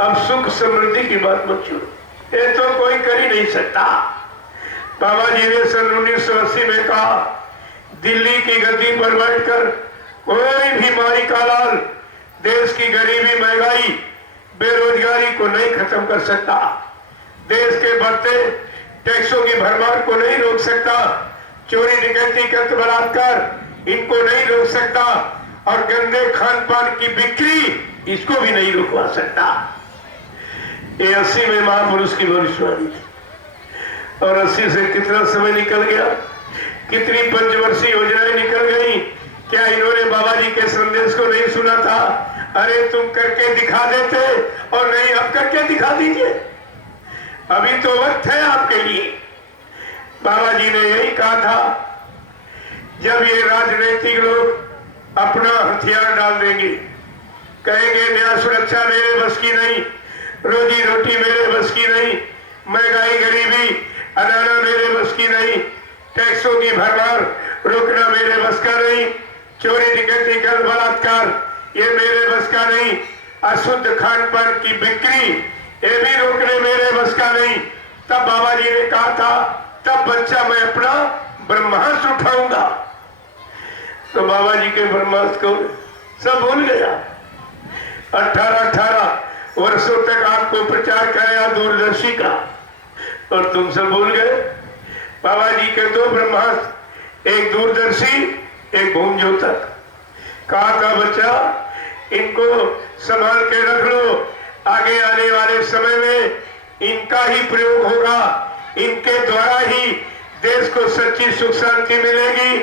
अब सुख समृद्धि की बात मत छोड़ो, ये तो कोई कर ही नहीं सकता। बाबा जी ने सन 1980 में कहा, दिल्ली की गद्दी पर बैठकर कोई भी माई का लाल देश की गरीबी, महंगाई, बेरोजगारी को नहीं खत्म कर सकता, देश के बढ़ते टैक्सों की भरमार को नहीं रोक सकता, चोरी डकैती कत्ल बलात्कार इनको नहीं रोक सकता, और गंदे खान पान की बिक्री इसको भी नहीं रुकवा सकता। ये 80 में महापुरुष की भविष्यवाणी थी, और 80 से कितना समय निकल गया, कितनी पंचवर्षीय योजनाएं निकल गई। क्या इन्होंने बाबा जी के संदेश को नहीं सुना था? अरे तुम करके दिखा देते, और नहीं अब करके दिखा दीजिए, अभी तो वक्त है आपके लिए। बाबा जी ने यही कहा था, जब ये राजनीतिक लोग अपना हथियार डाल देंगे, कहेंगे न्याय सुरक्षा मेरे बस की नहीं, रोजी रोटी मेरे बस की नहीं, महंगाई गरीबी अनाना मेरे बस की नहीं, टैक्सों की भरमार रोकना मेरे बस का नहीं, चोरी डकैती कर बलात्कार ये मेरे बस का नहीं, अशुद्ध खान पान की बिक्री ये भी रोकने मेरे बस का नहीं। तब बाबा जी ने कहा था, तब बच्चा मैं अपना ब्रह्मास्त्र उठाऊंगा। तो बाबा जी के ब्रह्मास्त्र को सब भूल गया। 18 वर्षों तक आपको प्रचार कराया दूरदर्शी का, और तुम सब भूल गए। बाबा जी के 2 ब्रह्मास्त्र, एक दूरदर्शी एक भूम ज्योतक। कहा था बच्चा इनको संभाल के रख लो, आगे आने वाले समय में इनका ही प्रयोग होगा, इनके द्वारा ही देश को सच्ची सुख शांति मिलेगी,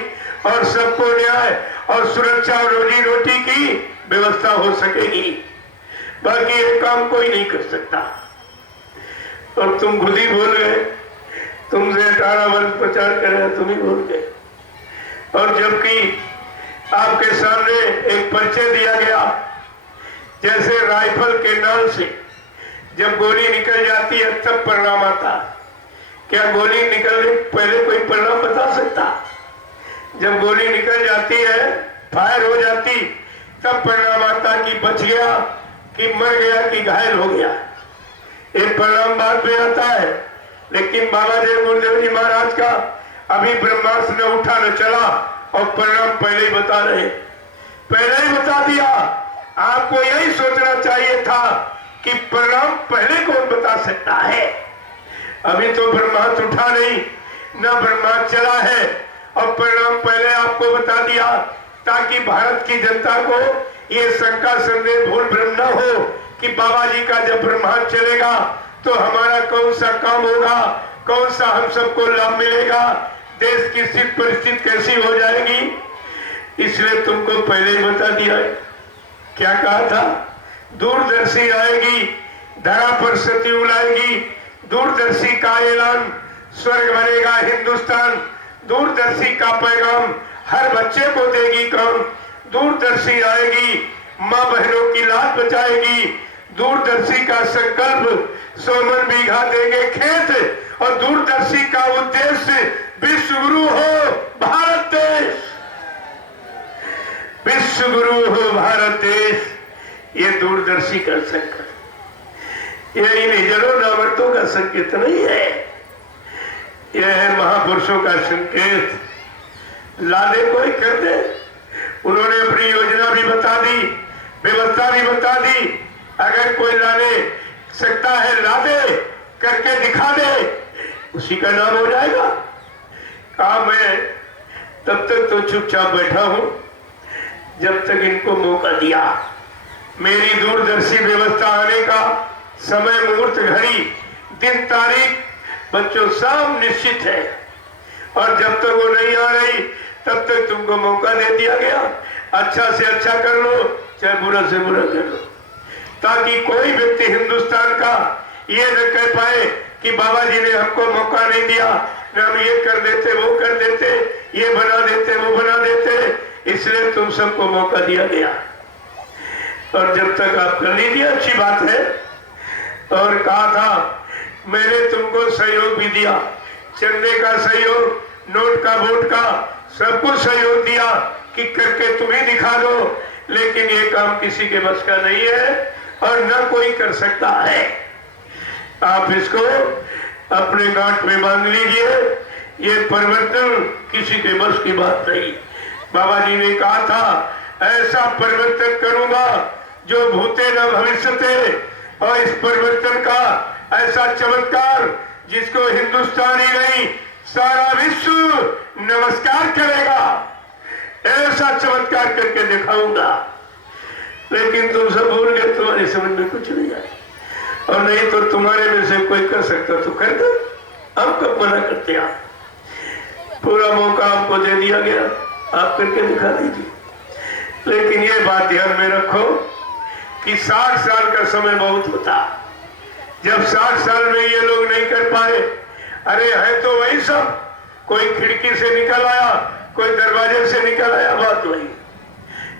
और सबको न्याय और सुरक्षा और रोजी रोटी की व्यवस्था हो सकेगी। बाकी ये काम कोई नहीं कर सकता। और तुम खुद ही भूल गए, तुमसे 18 वर्ष प्रचार करे तुम ही भूल गए। और जबकि आपके सामने एक परिचय दिया गया, जैसे राइफल के नाल से जब गोली निकल जाती है तब परिणाम आता। क्या गोली निकलने पहले कोई परिणाम बता सकता? जब गोली निकल जाती है, फायर हो जाती, तब परिणाम आता कि बच गया, कि मर गया, कि घायल हो गया। ये परिणाम बाद में आता है। लेकिन बाबा जय गुरुदेव जी महाराज का अभी ब्रह्मास्त्र न उठा न चला, और परिणाम पहले ही बता रहे, पहले ही बता दिया। आपको यही सोचना चाहिए था कि परिणाम पहले कौन बता सकता है। अभी तो ब्रह्मास्त्र उठा नहीं, न ब्रह्मास्त्र चला है, और परिणाम पहले आपको बता दिया, ताकि भारत की जनता को ये शंका संदेह भूल भ्रम न हो कि बाबा जी का जब ब्रह्मास्त्र चलेगा तो हमारा कौन सा काम होगा, कौन सा हम सबको लाभ मिलेगा, देश की स्थिति परिस्थिति कैसी हो जाएगी। इसलिए तुमको पहले ही बता दिया है। क्या कहा था? दूरदर्शी आएगी, धरा पर सती उलाएगी, दूरदर्शी का ऐलान, स्वर्ग बनेगा हिंदुस्तान, दूरदर्शी का पैगाम हर बच्चे को देगी काम, दूरदर्शी आएगी, माँ बहनों की लाज बचाएगी, दूरदर्शी का संकल्प 100 मन बीघा देंगे खेत, और दूरदर्शी का उद्देश्य विश्व गुरु हो भारत देश, विश्व गुरु हो भारत देश। ये दूरदर्शी का संकल्प, ये इन हिजड़ों नामर्दों का संकेत नहीं है, यह है महापुरुषों का संकेत। लादे कोई कर दे, उन्होंने अपनी योजना भी बता दी, व्यवस्था भी बता दी। अगर कोई लाने सकता है लादे, करके दिखा दे, उसी का नाम हो जाएगा। कहा मैं तब तक तो चुपचाप बैठा हूं जब तक इनको मौका दिया। मेरी दूरदर्शी व्यवस्था आने का समय, मुहूर्त, घड़ी, दिन, तारीख बच्चों सब निश्चित है, और जब तक वो नहीं आ रही तब तक तुमको मौका दे दिया गया। अच्छा से अच्छा कर लो, चाहे बुरा से बुरा कर लो, ताकि कोई व्यक्ति हिंदुस्तान का ये न कह पाए कि बाबा जी ने हमको मौका नहीं दिया, न हम ये कर देते वो कर देते, ये बना देते वो बना देते। इसलिए तुम सबको मौका दिया गया, और जब तक आप कर लीजिए अच्छी बात है। और कहा था मैंने तुमको सहयोग भी दिया, चंदे का सहयोग, नोट का, वोट का, सब कुछ सहयोग दिया कि करके तुम्हें दिखा दो, लेकिन ये काम किसी के बस का नहीं है। और न कोई कर सकता है। आप इसको अपने गांठ में बांध लीजिए। ये परिवर्तन किसी के बस की बात नहीं। बाबा जी ने कहा था ऐसा परिवर्तन करूंगा जो भूते न भविष्यते, और इस परिवर्तन का ऐसा चमत्कार जिसको हिंदुस्तान ही नहीं सारा विश्व नमस्कार करेगा, ऐसा चमत्कार करके दिखाऊंगा। लेकिन तुम सब भूल गए, तुम्हारी समझ में कुछ नहीं आया। और नहीं तो तुम्हारे में से कोई कर सकता तो कर दो, हम कब मना करते? आप पूरा मौका आपको दे दिया गया, आप करके दिखा दीजिए। लेकिन ये बात ध्यान में रखो कि 60 साल का समय बहुत होता। जब 60 साल में ये लोग नहीं कर पाए, अरे है तो वही सब, कोई खिड़की से निकल आया, कोई दरवाजे से निकल आया, बात वही,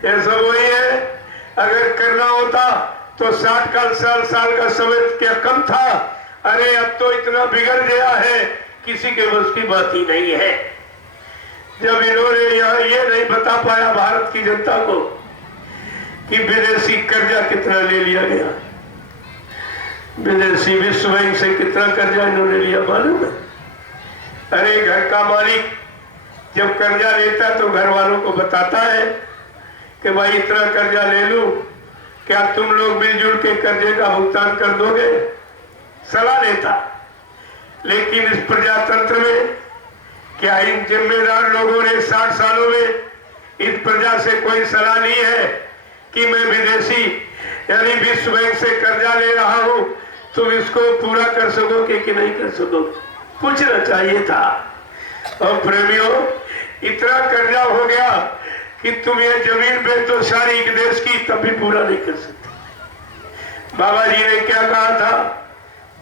ये सब वही है। अगर करना होता तो 60 साल का समय क्या कम था? अरे अब तो इतना बिगड़ गया है, किसी के बस की बात ही नहीं है। जब इन्होंने यहाँ ये नहीं बता पाया भारत की जनता को कि विदेशी कर्जा कितना ले लिया गया, विदेशी विश्व बैंक से कितना कर्जा इन्होंने लिया मालूम है? अरे घर का मालिक जब कर्जा लेता तो घर वालों को बताता है कि भाई इतना कर्जा ले लूं, क्या तुम लोग मिलजुल के कर्जे का भुगतान कर दोगे? सलाह लेता। लेकिन इस प्रजातंत्र में क्या इन जिम्मेदार लोगों ने 60 सालों में इस प्रजा से कोई सलाह ली है कि मैं विदेशी यानी विश्व बैंक से कर्जा ले रहा हूं, तुम इसको पूरा कर सकोगे कि नहीं कर सकोगे? पूछना चाहिए था। और प्रेमियों, इतना कर्जा हो गया कि तुम ये जमीन बेच दो सारी देश की, तब भी पूरा नहीं कर सकते। बाबा जी ने क्या कहा था?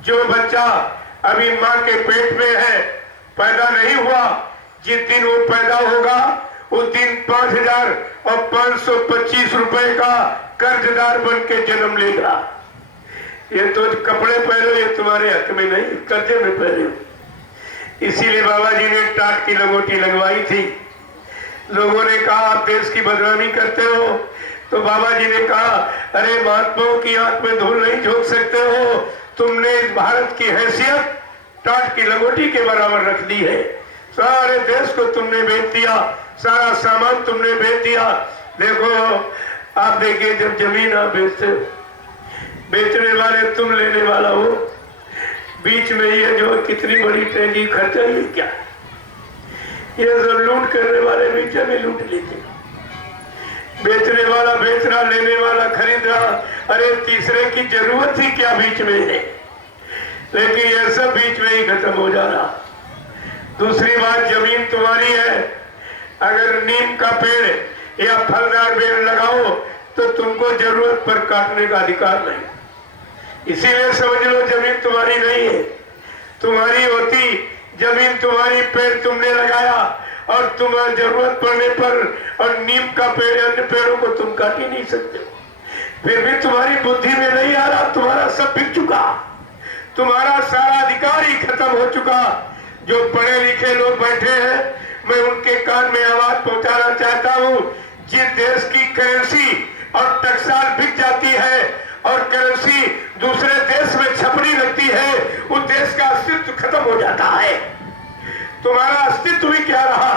जो बच्चा अभी मां के पेट में है, पैदा नहीं हुआ, जिस दिन वो पैदा होगा उस दिन 5,525 रुपए का कर्जदार बन के जन्म लेगा। ये तो कपड़े पहने, ये तुम्हारे हक में नहीं, कर्जे में पहने। इसीलिए बाबा जी ने टाट की लंगोटी लगवाई थी। लोगों ने कहा आप देश की बदनामी करते हो, तो बाबा जी ने कहा अरे महात्माओं की आंख में धूल नहीं झोंक सकते हो, तुमने इस भारत की हैसियत टाट की लंगोटी के बराबर रख दी है। सारे देश को तुमने बेच दिया, सारा सामान तुमने बेच दिया। देखो आप देखिए, जब जमीन आप बेचते हो, बेचने वाले तुम, लेने वाला हो, बीच में ये जो कितनी बड़ी ट्रेजी खर्चा है क्या? ये सब लूट करने वाले बीच में लूट लेते, बेचने वाला बेच रहा, लेने वाला खरीद रहा। अरे तीसरे की जरूरत ही क्या बीच में है? लेकिन ये सब बीच में ही खत्म हो जा रहा। दूसरी बात, जमीन तुम्हारी है, अगर नीम का पेड़ या फलदार पेड़ लगाओ तो तुमको जरूरत पर काटने का अधिकार नहीं। इसीलिए समझ लो जमीन तुम्हारी नहीं है। तुम्हारी होती जमीन, तुम्हारी पेड़ तुमने लगाया, और तुम्हारी जरूरत पड़ने पर और नीम का पेड़ अन्य पेड़ों को तुम काट ही नहीं सकते। फिर भी तुम्हारी बुद्धि में नहीं आ रहा, तुम्हारा सब बिक चुका, तुम्हारा सारा अधिकार ही खत्म हो चुका। जो पढ़े लिखे लोग बैठे हैं, मैं उनके कान में आवाज पहुंचाना चाहता हूं, जिस देश की करेंसी और टकसाल बिक जाती है और करेंसी दूसरे देश में छपनी लगती है, उस देश का अस्तित्व खत्म हो जाता है। तुम्हारा अस्तित्व भी क्या रहा?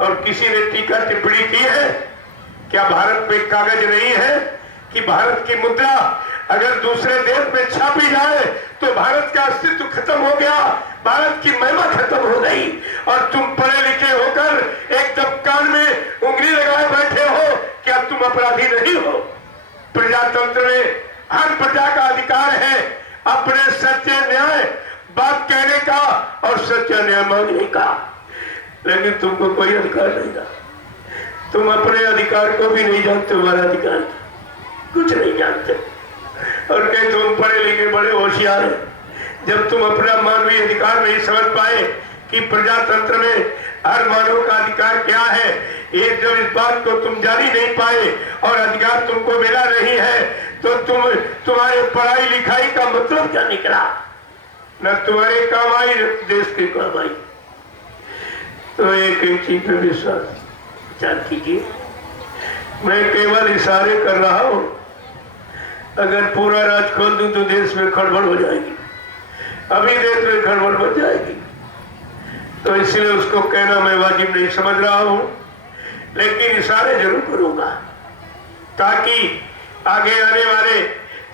और किसी ने टीका टिप्पणी की है, क्या भारत में कागज नहीं है कि भारत की मुद्रा अगर दूसरे देश में छापी जाए तो भारत का अस्तित्व खत्म हो गया, भारत की महिमा खत्म हो गई। और तुम पढ़े लिखे होकर एकदम कान में उंगली लगाए बैठे हो, क्या तुम अपराधी नहीं हो? प्रजातंत्र में हर प्रजा का अधिकार है अपने सच्चे न्याय बात कहने का और सच्चा न्याय मांगने का, लेकिन तुमको कोई अधिकार नहीं था। तुम अपने अधिकार को भी नहीं जानते, हमारा अधिकार कुछ नहीं जानते, और कहीं तुम पढ़े लिखे बड़े होशियार हैं। जब तुम अपना मानवीय अधिकार नहीं समझ पाए कि प्रजातंत्र में हर मानव का अधिकार क्या है, ये जब इस बात को तुम जान ही नहीं पाए और अधिकार तुमको मिला नहीं है, तो तुम्हारे पढ़ाई लिखाई का मतलब क्या निकला? न तुम्हारे काम आई, देश के काम आई। तो एक चीज पे विश्वास विचार कीजिए, मैं केवल इशारे कर रहा हूं, अगर पूरा राज खोल दूं तो देश में खड़बड़ हो जाएगी, अभी देश में खड़बड़ हो जाएगी। तो इसलिए उसको कहना मैं वाजिब नहीं समझ रहा हूं, लेकिन इशारे जरूर करूंगा ताकि आगे आने वाले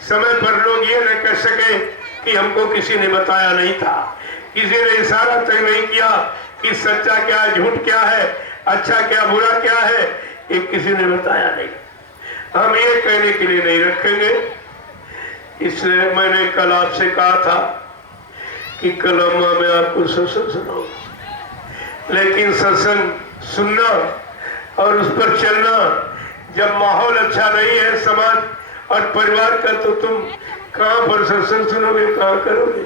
समय पर लोग ये न कह सके कि हमको किसी ने बताया नहीं था, किसी ने इशारा तक नहीं किया कि सच्चा क्या है, झूठ क्या है, अच्छा क्या बुरा क्या है, ये किसी ने बताया नहीं। हम ये कहने के लिए नहीं रखेंगे। इसलिए मैंने कल आपसे कहा था कि कल अम्मा मैं आपको सत्संग सुनाऊंगा, लेकिन सत्संग सुनना और उस पर चलना जब माहौल अच्छा नहीं है समाज और परिवार का, तो तुम कहां पर सत्संग सुनोगे, कहां करोगे।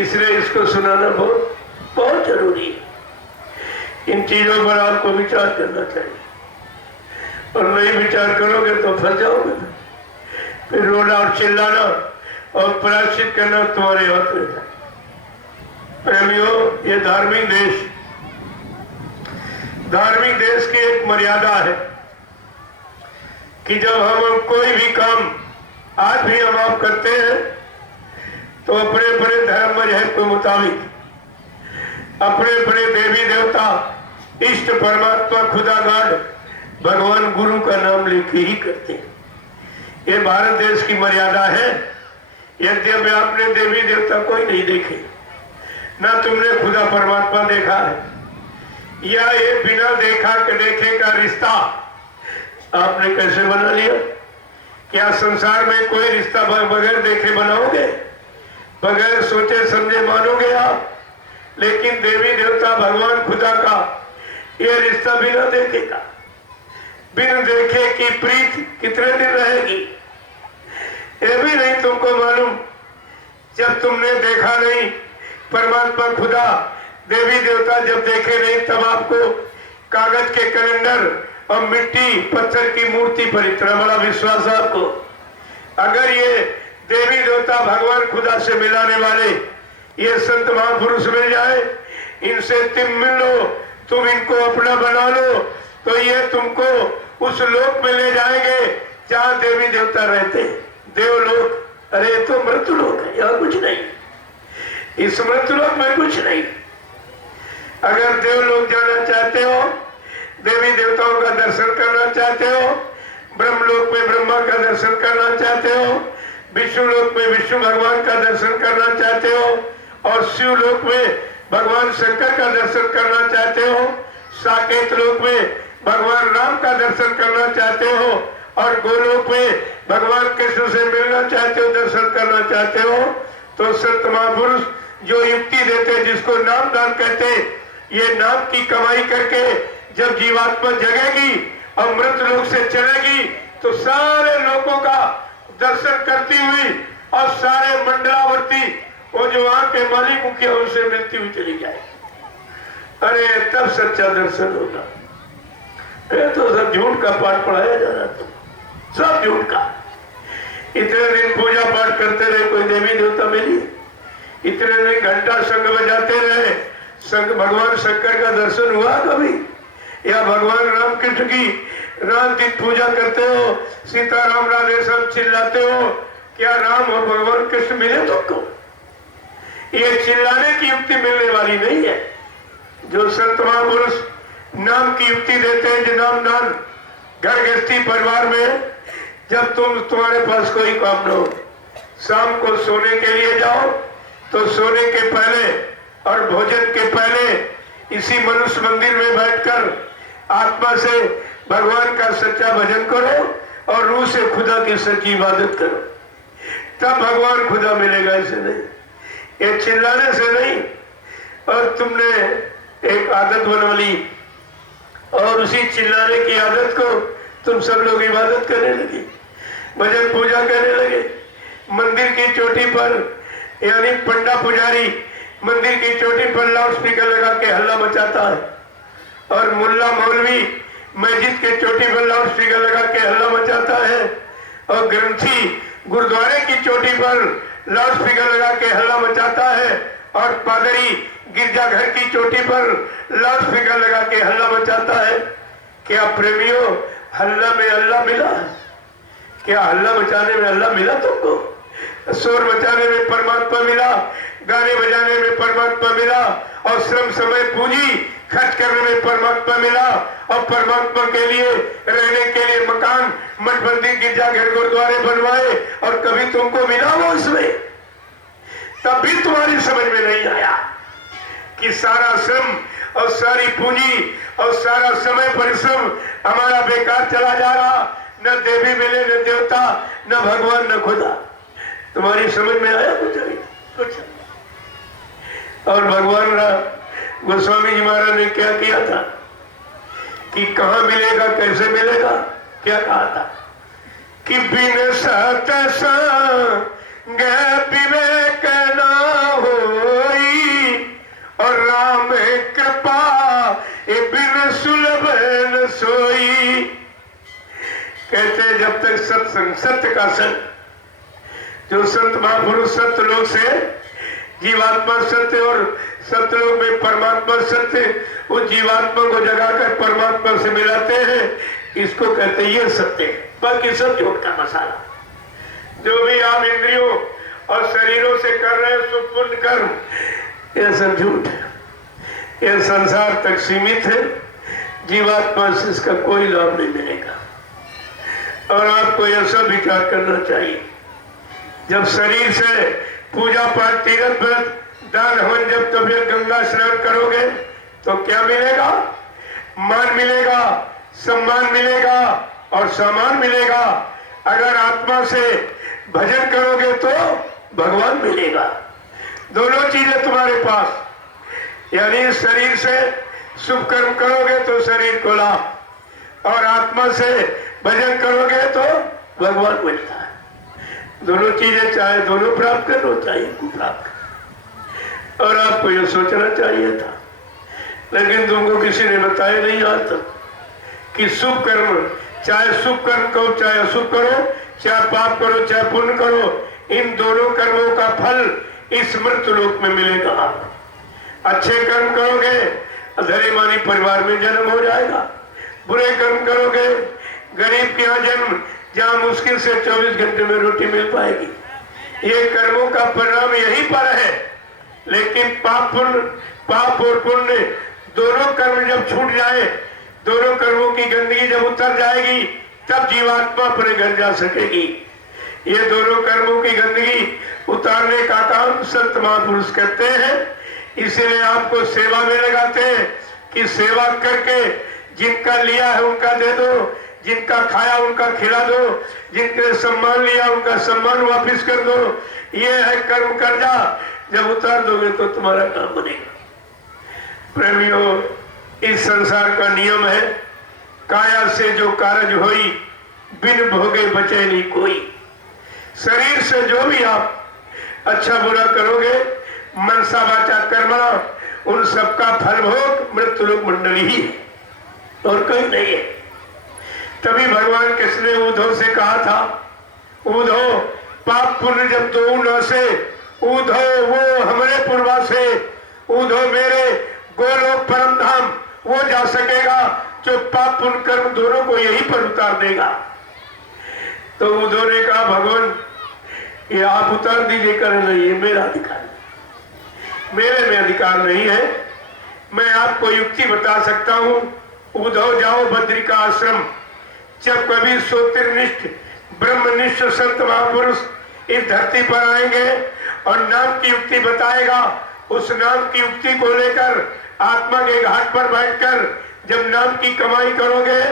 इसलिए इसको सुनाना बहुत बहुत जरूरी है। इन चीजों पर आपको विचार करना चाहिए, और नहीं विचार करोगे तो फंस जाओगे। फिर रोना और चिल्लाना और प्रायश्चित करना तुम्हारे हाथ में है। प्रेमियों, ये धार्मिक देश की एक मर्यादा है कि जब हम कोई भी काम आज भी हम आप करते हैं तो अपने अपने धर्म मजहब के मुताबिक अपने अपने देवी देवता, इष्ट परमात्मा, खुदा गाड, भगवान गुरु का नाम लेके ही करते हैं। ये भारत देश की मर्यादा है। यद्यपि आपने देवी देवता कोई नहीं देखे, ना तुमने खुदा परमात्मा देखा है, या ये बिना देखे का रिश्ता आपने कैसे बना लिया? क्या संसार में कोई रिश्ता बगैर देखे बनाओगे, बगैर सोचे समझे मानोगे आप? लेकिन देवी देवता, भगवान खुदा का ये रिश्ता बिना देखे का, बिन देखे की प्रीत कितने दिन रहेगी ये भी नहीं तुमको मालूम। जब तुमने देखा नहीं परमात्मा खुदा, देवी देवता जब देखे नहीं, तब आपको कागज के कैलेंडर और मिट्टी पत्थर की मूर्ति पर इतना बड़ा विश्वास आपको। अगर ये देवी देवता भगवान खुदा से मिलाने वाले ये संत महापुरुष मिल जाए, इनसे तुम मिल लो, तुम इनको अपना बना लो, तो ये तुमको उस लोक में ले जाएंगे जहां देवी देवता रहते। देवलोक, अरे तो मृत्युलोक है, यहाँ कुछ नहीं। इस मृत्युलोक में कुछ नहीं। अगर देवलोक जाना चाहते हो, देवी देवताओं का दर्शन करना चाहते हो, ब्रह्मलोक में ब्रह्मा का दर्शन करना चाहते हो, विष्णुलोक में विष्णु भगवान का दर्शन करना चाहते हो, और शिवलोक में भगवान शंकर का दर्शन करना चाहते हो, साकेत लोक में भगवान राम का दर्शन करना चाहते हो, और गोलोक में भगवान कृष्ण से मिलना चाहते हो, दर्शन करना चाहते हो, तो संत महापुरुष जो युक्ति देते, जिसको नाम दान कहते, ये नाम की कमाई करके जब जीवात्मा जगेगी और मृत लोक से चलेगी तो सारे लोगों का दर्शन करती हुई और सारे मंडलावर्ती वो जो वहां के मालिक मुखिया उनसे मिलती हुई चली जाएगी। अरे तब सच्चा दर्शन होगा। ये तो सब झूठ का पाठ पढ़ाया जा रहा था, सब झूठ का। इतने दिन पूजा पाठ करते रहे, कोई देवी देवता मिली? इतने दिन घंटा शंख बजाते रहे, भगवान शंकर का दर्शन हुआ कभी? या भगवान राम कृष्ण की रात दिन पूजा करते हो, सीताराम राधे श्याम चिल्लाते हो, क्या राम और भगवान कृष्ण मिले तुमको? ये चिल्लाने की युक्ति मिलने वाली नहीं है। जो संत महापुरुष नाम की युक्ति देते हैं, जो नाम दान घर गृहस्थी परिवार में, जब तुम्हारे पास कोई काम न हो, शाम को सोने के लिए जाओ तो सोने के पहले और भोजन के पहले इसी मनुष्य मंदिर में बैठकर आत्मा से भगवान का सच्चा भजन करो और रूह से खुदा की सच्ची इबादत करो, तब भगवान खुदा मिलेगा। ऐसे नहीं, ये चिल्लाने से नहीं। और तुमने एक आदत बना ली और उसी चिल्लाने की आदत को तुम सब लोग इबादत करने लगे, भजन पूजा करने लगे। मंदिर की चोटी पर, यानी पंडा पुजारी मंदिर की चोटी पर लाउड स्पीकर लगा के हल्ला मचाता है, और मुल्ला मौलवी मस्जिद के चोटी पर लाउड स्पीकर लगा के हल्ला मचाता है, और ग्रंथी गुरुद्वारे की चोटी पर लाउड स्पीकर लगा के हल्ला मचाता है, और पादरी गिरजाघर की चोटी पर लाउड स्पीकर लगा के हल्ला मचाता है। क्या प्रेमियों, हल्ला में अल्लाह मिला? क्या हल्ला मचाने में अल्लाह मिला तुमको? शोर मचाने में परमात्मा मिला, गाने बजाने में परमात्मा मिला, और श्रम समय पूंजी खर्च करने में परमात्मा मिला, और परमात्मा के लिए रहने के लिए मकान, मठ मंदिर, गिरजाघर, गुरुद्वारे बनवाए, और कभी तुमको मिला वो उसमें? तब भी तुम्हारी समझ में नहीं आया कि सारा श्रम और सारी पूंजी और सारा समय परिश्रम हमारा बेकार चला जा रहा। न देवी मिले, न देवता, न भगवान, न खुदा। तुम्हारी समझ में आया कुछ? कुछ। और भगवान गोस्वामी जी महाराज ने क्या किया था कि कहां मिलेगा, कैसे मिलेगा, क्या कहा था कि बिन सत्संग विवेक न होई, और राम कृपा बिन सुलभ न सोई। कहते जब तक सत्संग, सत्य का संग, जो संत महापुरुष सत्य लोग से जीवात्मा सत्य और सत्यलोक में परमात्मा सत्य, उस जीवात्मा को जगाकर परमात्मा से मिलाते हैं, इसको कहते हैं ये सत्य। बाकी सब झूठ का मसाला। जो भी आप इंद्रियों और शरीरों से कर रहे हैं सो पुण्य कर्म, यह सब झूठ है। यह संसार तक सीमित है, जीवात्मा से इसका कोई लाभ नहीं मिलेगा। और आपको यह सब विचार करना चाहिए, जब शरीर से पूजा पाठ, तीर्थ व्रत, दान हवन, जब तबियत गंगा स्नान करोगे तो क्या मिलेगा? मान मिलेगा, सम्मान मिलेगा और सामान मिलेगा। अगर आत्मा से भजन करोगे तो भगवान मिलेगा। दोनों चीजें तुम्हारे पास, यानी शरीर से शुभ कर्म करोगे तो शरीर को लाभ, और आत्मा से भजन करोगे तो भगवान मिलता है। दोनों चीजें चाहे दोनों प्राप्त करो, चाहे को प्राप्त करो। और आपको यह सोचना चाहिए था, लेकिन तुमको किसी ने बताया नहीं आज तक कि शुभ कर्म, चाहे शुभ कर्म करो चाहे अशुभ करो, चाहे पाप करो चाहे पुण्य करो, इन दोनों कर्मों का फल इस मृत्यु लोक में मिलेगा आपको। अच्छे कर्म करोगे धनी मानी परिवार में जन्म हो जाएगा, बुरे कर्म करोगे गरीब के यहाँ जन्म, जहाँ मुश्किल से 24 घंटे में रोटी मिल पाएगी। ये कर्मों का परिणाम यहीं पर है। लेकिन पाप और पुण्य दोनों कर्म जब छूट जाए, दोनों कर्मों की गंदगी जब उतर जाएगी, तब जीवात्मा अपने घर जा सकेगी। ये दोनों कर्मों की गंदगी उतारने का काम संत महापुरुष करते हैं। इसीलिए आपको सेवा में लगाते हैं कि सेवा करके जिनका लिया है उनका दे दो, जिनका खाया उनका खिला दो, जिनके सम्मान लिया उनका सम्मान वापस कर दो। ये है कर्म कर्जा, जब उतार दोगे तो तुम्हारा काम बनेगा। प्रेमियों, इस संसार का नियम है, काया से जो कारज होई, बिन भोगे बचे नहीं कोई। शरीर से जो भी आप अच्छा बुरा करोगे, मनसा वाचा कर्मणा, उन सबका फल भोग मृत्युलोक मंडली ही है और कहीं नहीं है। तभी भगवान कृष्ण ने उद्धव से कहा था, उद्धव पाप पुण्य जब दो न से, उद्धव वो हमारे पूर्वा से, उद्धव मेरे गोलोक परम धाम वो जा सकेगा जो पाप पुण्य कर्म दोनों को यहीं पर उतार देगा। तो उद्धव ने कहा, भगवान ये आप उतार दीजिए। कर नहीं, ये मेरा अधिकार है, मेरे में अधिकार नहीं है। मैं आपको युक्ति बता सकता हूं। उद्धव जाओ बद्री का आश्रम। जब कभी ज्योतिर्निष्ठ ब्रह्मनिष्ठ संत महापुरुष इस धरती पर आएंगे और नाम की युक्ति बताएगा, उस नाम की युक्ति को लेकर आत्मा के घाट पर बैठकर जब नाम की कमाई करोगे,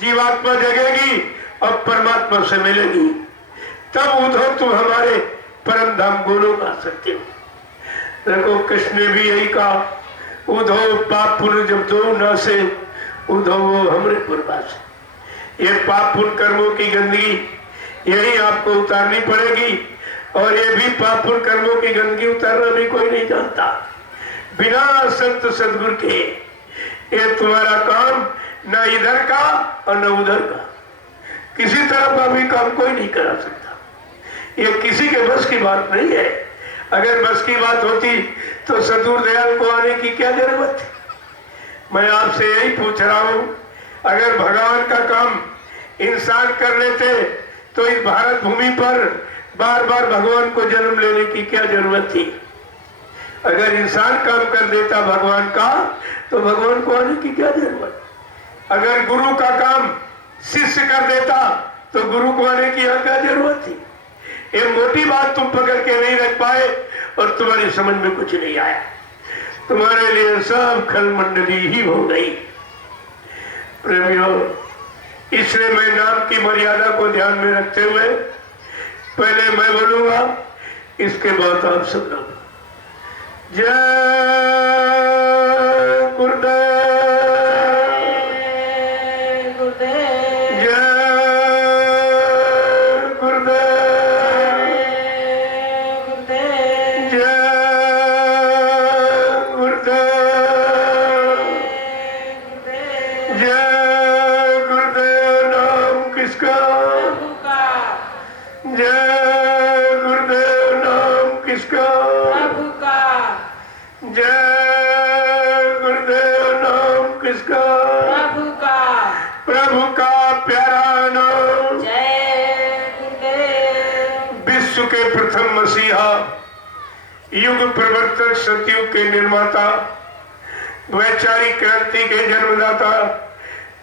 जीवात्मा जगेगी और परमात्मा से मिलेगी। तब उद्धव तुम हमारे परम धाम गोलोक आ सकते हो। देखो कृष्ण ने भी यही कहा, उद्धव पाप पुण्य जब दो न से, उद्धव वो हमरे पूर्वा से। ये पाप पुण्य कर्मों की गंदगी यही आपको उतारनी पड़ेगी। और ये भी पाप पुण्य कर्मों की गंदगी उतारना भी कोई नहीं जानता बिना संत सदगुरु के। ये तुम्हारा काम न इधर का और न उधर का, किसी तरह का भी काम कोई नहीं करा सकता। ये किसी के बस की बात नहीं है। अगर बस की बात होती तो सदगुरु दयाल को आने की क्या जरूरत है? मैं आपसे यही पूछ रहा हूं, अगर भगवान का काम इंसान कर लेते तो इस भारत भूमि पर बार बार भगवान को जन्म लेने की क्या जरूरत थी? अगर इंसान काम कर देता भगवान का, तो भगवान को आने की क्या जरूरत? अगर गुरु का काम शिष्य कर देता, तो गुरु को आने की यहाँ क्या जरूरत थी? ये मोटी बात तुम पकड़ के नहीं रख पाए और तुम्हारी समझ में कुछ नहीं आया। तुम्हारे लिए सब खलमंडली ही हो गई। प्रेमियों, इसलिए मैं नाम की मर्यादा को ध्यान में रखते हुए पहले मैं बोलूंगा, इसके बाद आप सब लोग। जय गुरुदेव, जय गुरुदेव, जय गुरुदेव, जय गुरुदेव। नाम किसका? जय गुरुदेव। नाम किसका? जय गुरुदेव। नाम किसका? प्रभु का। प्रभु का प्यारा नाम। जय गुरुदेव। विश्व के प्रथम मसीहा, युग प्रवर्तक, सतयुग के निर्माता, वैचारिक क्रांति के जन्मदाता,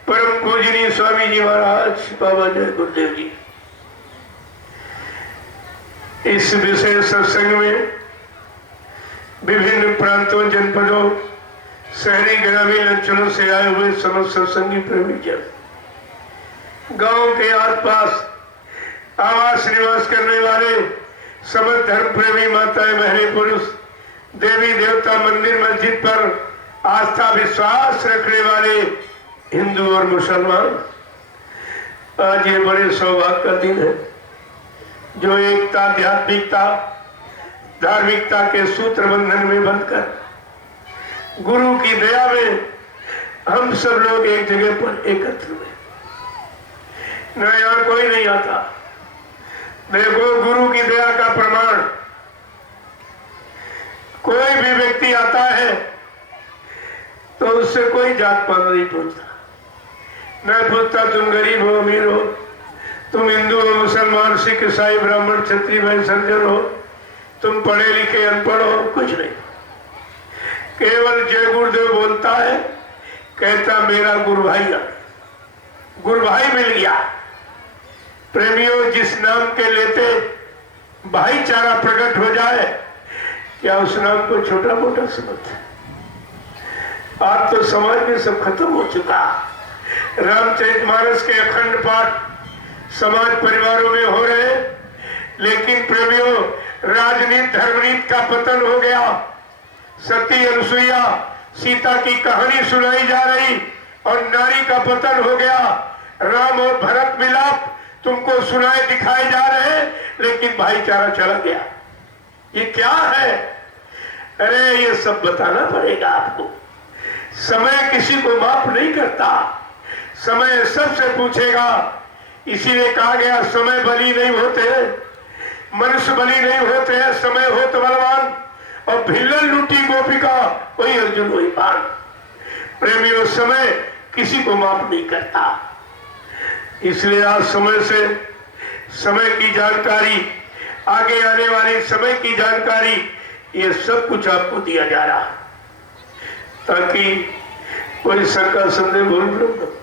परम पूजनीय स्वामी जी महाराज बाबा जय गुरुदेव जी, इस विशेष सत्संग में विभिन्न प्रांतों, जनपदों, शहरी ग्रामीण अंचलों से आए हुए समस्त सत्संगी प्रेमी जन, गांव के आसपास आवास निवास करने वाले समस्त धर्म प्रेमी माताएं, बहनें, पुरुष, देवी देवता, मंदिर मस्जिद पर आस्था विश्वास रखने वाले हिंदू और मुसलमान, आज ये बड़े सौभाग्य का दिन है जो एकता, आध्यात्मिकता, धार्मिकता के सूत्र बंधन में बंधकर गुरु की दया में हम सब लोग एक जगह पर एकत्र हुए। न यहाँ कोई नहीं आता। देखो, गुरु की दया का प्रमाण, कोई भी व्यक्ति आता है तो उससे कोई जात पात नहीं पूछता, न पूछता तुम गरीब हो, अमीर हो, तुम हिंदू हो, मुसलमान, सिख, ईसाई, ब्राह्मण, क्षत्रिय, वैश्य, सज्जन हो, तुम पढ़े लिखे, अनपढ़ हो, कुछ नहीं। केवल जय गुरुदेव बोलता है, कहता मेरा गुरु भाई आ, गुरु भाई मिल गया। प्रेमियों, जिस नाम के लेते भाईचारा प्रकट हो जाए, क्या उस नाम को छोटा मोटा समझते? आज तो समाज में सब खत्म हो चुका। रामचरितमानस के अखंड पाठ समाज परिवारों में हो रहे, लेकिन प्रेमियों, राजनीति धर्मनीति का पतन हो गया। सती अनुसुईया सीता की कहानी सुनाई जा रही और नारी का पतन हो गया। राम और भरत मिलाप तुमको सुनाए दिखाए जा रहे, लेकिन भाईचारा चला गया। ये क्या है? अरे ये सब बताना पड़ेगा आपको। समय किसी को माफ नहीं करता, समय सबसे पूछेगा। इसीलिए कहा गया, समय बलि नहीं होते, मनुष्य बलि नहीं होते हैं, समय हो तो बलवान। और भिल्लन लूटी गोपिका, वही अर्जुन वही पान। प्रेमियों, समय किसी को माफ नहीं करता। इसलिए आज समय से समय की जानकारी, आगे आने वाले समय की जानकारी, ये सब कुछ आपको दिया जा रहा है, ताकि कोई शंका संदेह बोल।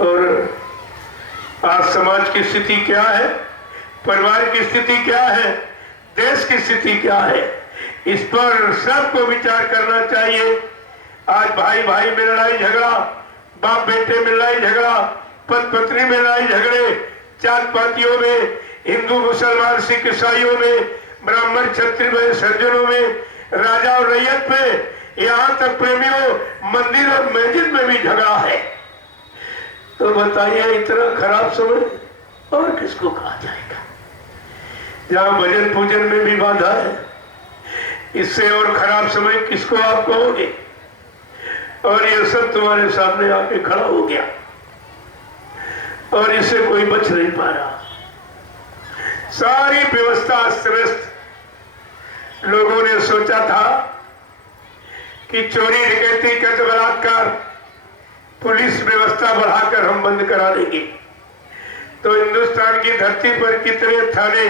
और आज समाज की स्थिति क्या है, परिवार की स्थिति क्या है, देश की स्थिति क्या है, इस पर सबको विचार करना चाहिए। आज भाई भाई में लड़ाई झगड़ा, बाप बेटे में लड़ाई झगड़ा, पति पत्नी में लड़ाई झगड़े, जात पातियों में, हिंदू मुसलमान सिख ईसाइयों में, ब्राह्मण क्षत्रिय में, सज्जनों में, राजा और रैयत में, यहाँ तक प्रेमियों मंदिर और मस्जिद में भी झगड़ा है। तो बताइए, इतना खराब समय और किसको कहा जाएगा? जहाँ भजन पूजन में भी बाधा है, इससे और खराब समय किसको आप कहोगे? और ये सब तुम्हारे सामने आके खड़ा हो गया और इससे कोई बच नहीं पा रहा। सारी व्यवस्था अस्त व्यस्त। लोगों ने सोचा था कि चोरी डकैती कत्ल बलात्कार पुलिस व्यवस्था बढ़ाकर हम बंद करा देंगे, तो हिंदुस्तान की धरती पर कितने थाने,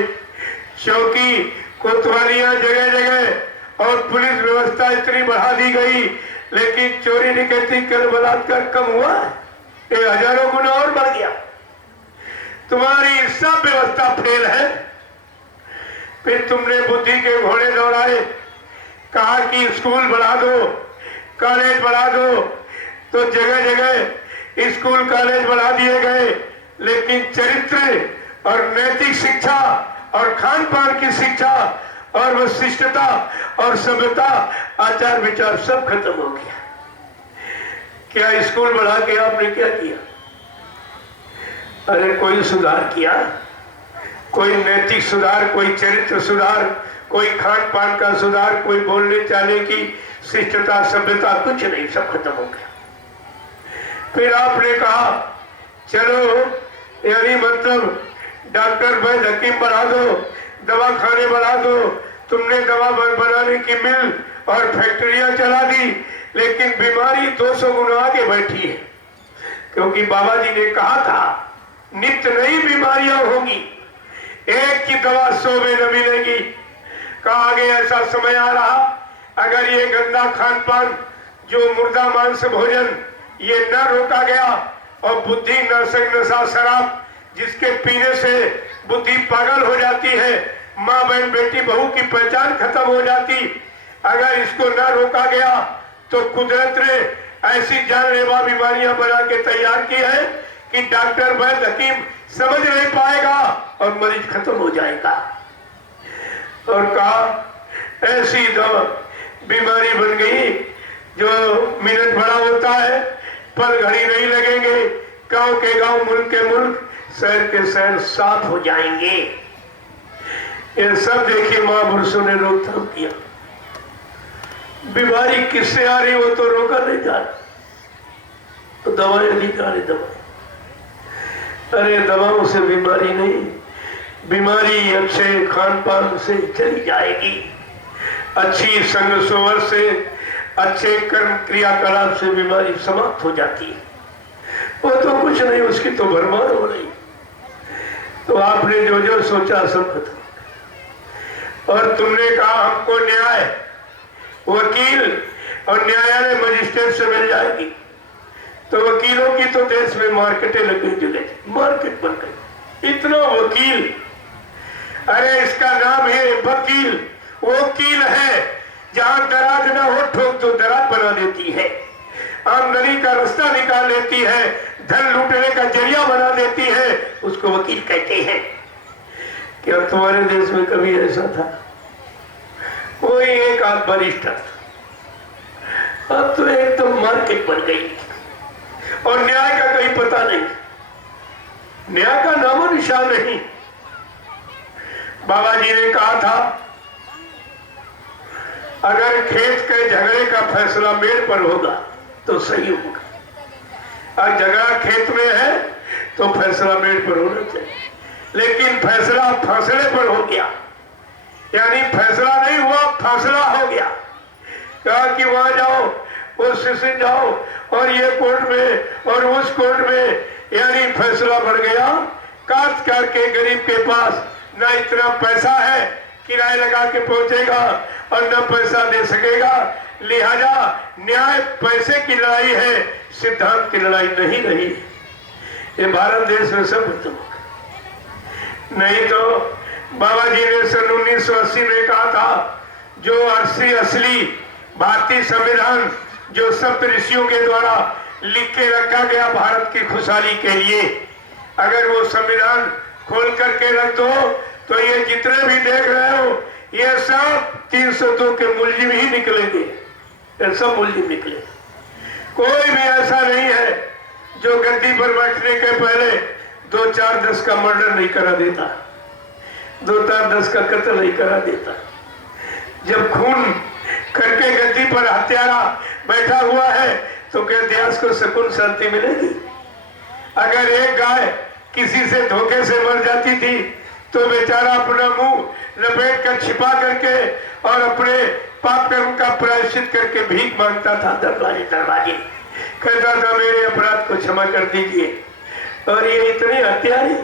चौकी, कोतवालियां जगह जगह और पुलिस व्यवस्था इतनी बढ़ा दी गई, लेकिन चोरी डकैती कर बलात्कार कम हुआ, ये हजारों गुना और बढ़ गया। तुम्हारी सब व्यवस्था फेल है। फिर तुमने बुद्धि के घोड़े दौड़ाए, कहा कि स्कूल बढ़ा दो, कॉलेज बढ़ा दो, तो जगह जगह स्कूल कॉलेज बढ़ा दिए गए, लेकिन चरित्र और नैतिक शिक्षा और खान पान की शिक्षा और वह शिष्टता और सभ्यता, आचार विचार सब खत्म हो गया। क्या स्कूल बढ़ा के आपने क्या किया? अरे कोई सुधार किया? कोई नैतिक सुधार, कोई चरित्र सुधार, कोई खान पान का सुधार, कोई बोलने चालने की शिष्टता सभ्यता, कुछ नहीं, सब खत्म हो गया। फिर आपने कहा चलो, यानी मतलब डॉक्टर वैद्य हकीम बढ़ा दो, दवाखाने बढ़ा दो। तुमने दवा बनाने की मिल और फैक्ट्रियां चला दी, लेकिन बीमारी 200 गुना आगे बैठी है, क्योंकि बाबा जी ने कहा था नित्य नई बीमारियां होगी, एक की दवा 100 में न मिलेगी। कहा आगे ऐसा समय आ रहा, अगर ये गंदा खान पान, जो मुर्दा मांस भोजन, ये न रोका गया और बुद्धि नशा शराब जिसके पीने से बुद्धि पागल हो जाती है, माँ बहन बेटी बहू की पहचान खत्म हो जाती, अगर इसको न रोका गया तो कुदरत ने ऐसी जानलेवा बीमारियां बना के तैयार की है कि डॉक्टर वैद्य हकीम समझ नहीं पाएगा और मरीज खत्म हो जाएगा। और कहा ऐसी दवा बीमारी बन गई जो मिनट बड़ा होता है, पल घड़ी नहीं लगेंगे, गांव के गांव, मुल्क के मुल्क, शहर के शहर साफ हो जाएंगे। ये सब देखिए महापुरुषों ने रोकथाम किया। बीमारी किससे आ रही वो तो रोका नहीं जा रहा, तो दवाएं नहीं जा रही, दवाएं। अरे दवाओं से बीमारी नहीं, बीमारी अच्छे खान पान से चली जाएगी, अच्छी संग सोवर से, अच्छे कर्म क्रियाकलाप से बीमारी समाप्त हो जाती है। वो तो कुछ नहीं, उसकी तो भरमार हो रही। तो आपने जो जो सोचा सब खत्म। और तुमने कहा हमको न्याय, वकील और न्यायालय मजिस्ट्रेट से मिल जाएगी, तो वकीलों की तो देश में मार्केटें लग गई, जगह मार्केट बन गई, इतना वकील। अरे इसका नाम है वकील, वो कील है, जहां दराज ना हो ठोक तो दराज बना देती है, आमदनी का रास्ता निकाल लेती है, धन लूटने का जरिया बना देती है, उसको वकील कहते हैं। क्या तुम्हारे देश में कभी ऐसा था? कोई एक आध बरिष्ठर, अब तो एकदम मार्केट बन गई और न्याय का कहीं पता नहीं, न्याय का नामो निशान नहीं। बाबा जी ने कहा था अगर खेत के झगड़े का फैसला मेड़ पर होगा तो सही होगा, और झगड़ा खेत में है तो फैसला मेड़ पर होना चाहिए, लेकिन फैसला फासले पर हो गया, यानी फैसला नहीं हुआ, फासला हो गया। कहा कि वहां जाओ, उस स्टेशन जाओ, और ये कोर्ट में और उस कोर्ट में, यानी फैसला बढ़ गया। काश्तकार के गरीब के पास ना इतना पैसा है किराया लगा के पहुंचेगा और न पैसा दे सकेगा, लिहाजा न्याय पैसे की लड़ाई है, सिद्धांत की लड़ाई नहीं रही। ये भारत देश में सब खत्म हो गया। नहीं तो बाबा जी ने सन 1980 में कहा था जो असली भारतीय संविधान जो सप्त ऋषियों के द्वारा लिख के रखा गया भारत की खुशहाली के लिए, अगर वो संविधान खोल करके रख दो तो ये जितने भी देख रहे हो ये सब 302 के मुलजिम ही निकलेंगे, ये सब मुलजिम निकले। कोई भी ऐसा नहीं है जो गद्दी पर बैठने के पहले 2-4-10 का मर्डर नहीं करा देता, 2-4-10 का कत्ल नहीं करा देता। जब खून करके गद्दी पर हत्यारा बैठा हुआ है तो क्या इतिहास को सुकून शांति मिलेगी? अगर एक गाय किसी से धोखे से मर जाती थी तो बेचारा अपना मुंह लपेट कर छिपा करके और अपने पाप कर्म का प्रायश्चित करके भीख मांगता था दरवाजे दरवाजे, कहता था मेरे अपराध को क्षमा कर दीजिए। और ये इतने हत्यारे